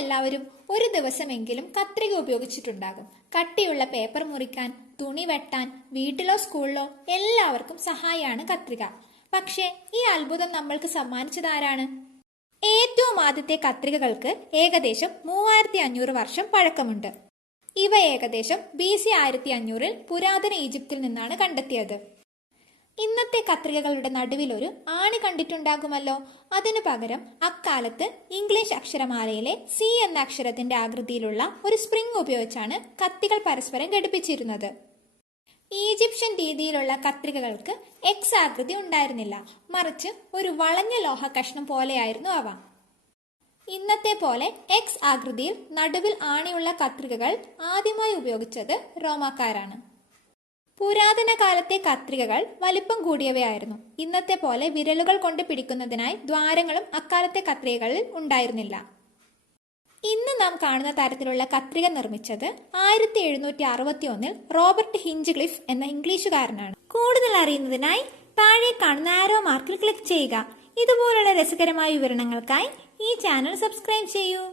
എല്ലാവരും ഒരു ദിവസമെങ്കിലും കത്രിക ഉപയോഗിച്ചിട്ടുണ്ടാകും. കട്ടിയുള്ള പേപ്പർ മുറിക്കാൻ, തുണി വെട്ടാൻ, വീട്ടിലോ സ്കൂളിലോ എല്ലാവർക്കും സഹായിയാണ് കത്രിക. പക്ഷേ ഈ അത്ഭുതം നമ്മൾക്ക് സമ്മാനിച്ചതാരാണ്? ഏറ്റവും ആദ്യത്തെ കത്രികകൾക്ക് ഏകദേശം 3500 വർഷം പഴക്കമുണ്ട്. ഇവ ഏകദേശം BC 1500-ൽ പുരാതന ഈജിപ്തിൽ നിന്നാണ് കണ്ടെത്തിയത്. ഇന്നത്തെ കത്രികകളുടെ നടുവിൽ ഒരു ആണി കണ്ടിട്ടുണ്ടാകുമല്ലോ. അതിനു പകരം അക്കാലത്ത് ഇംഗ്ലീഷ് അക്ഷരമാലയിലെ C എന്ന അക്ഷരത്തിന്റെ ആകൃതിയിലുള്ള ഒരു സ്പ്രിംഗ് ഉപയോഗിച്ചാണ് കത്തികൾ പരസ്പരം ഘടിപ്പിച്ചിരുന്നത്. ഈജിപ്ഷ്യൻ രീതിയിലുള്ള കത്രികകൾക്ക് X ആകൃതി ഉണ്ടായിരുന്നില്ല, മറിച്ച് ഒരു വളഞ്ഞ ലോഹ കഷ്ണം പോലെയായിരുന്നു അവ. ഇന്നത്തെ പോലെ X ആകൃതിയിൽ നടുവിൽ ആണിയുള്ള കത്രികകൾ ആദ്യമായി ഉപയോഗിച്ചത് റോമാക്കാരാണ്. പുരാതന കാലത്തെ കത്രികകൾ വലിപ്പം കൂടിയവയായിരുന്നു. ഇന്നത്തെ പോലെ വിരലുകൾ കൊണ്ട് പിടിക്കുന്നതിനായി ദ്വാരങ്ങളും അക്കാലത്തെ കത്രികകളിൽ ഉണ്ടായിരുന്നില്ല. ഇന്ന് നാം കാണുന്ന തരത്തിലുള്ള കത്രിക നിർമ്മിച്ചത് 1761-ൽ റോബർട്ട് ഹിഞ്ച്ക്ലിഫ് എന്ന ഇംഗ്ലീഷുകാരനാണ്. കൂടുതൽ അറിയുന്നതിനായി താഴെ കാണുന്ന ആരോ മാർക്കിൽ ക്ലിക്ക് ചെയ്യുക. ഇതുപോലുള്ള രസകരമായ വിവരണങ്ങൾക്കായി ഈ ചാനൽ സബ്സ്ക്രൈബ് ചെയ്യൂ.